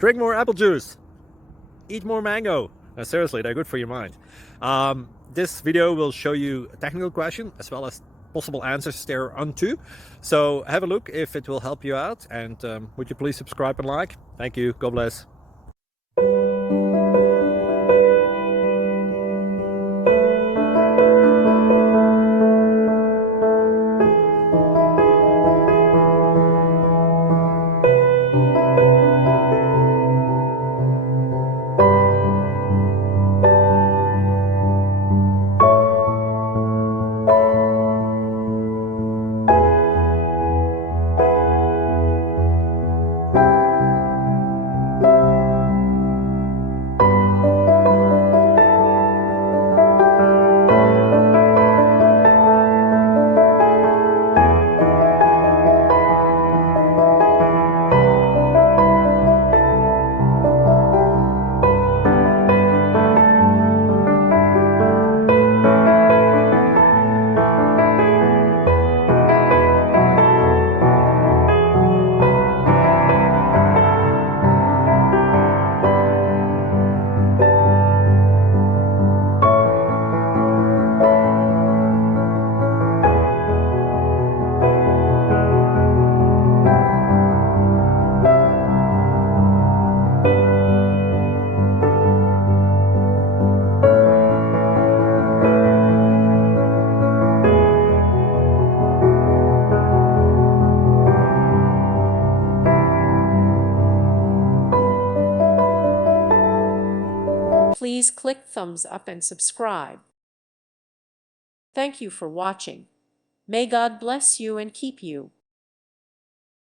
Drink more apple juice. Eat more mango. No, seriously, they're good for your mind. This video will show you a technical question as well as possible answers thereunto. So have a look if it will help you out, and would you please subscribe and like? Thank you. God bless. Please click thumbs up and subscribe. Thank you for watching. May God bless you and keep you.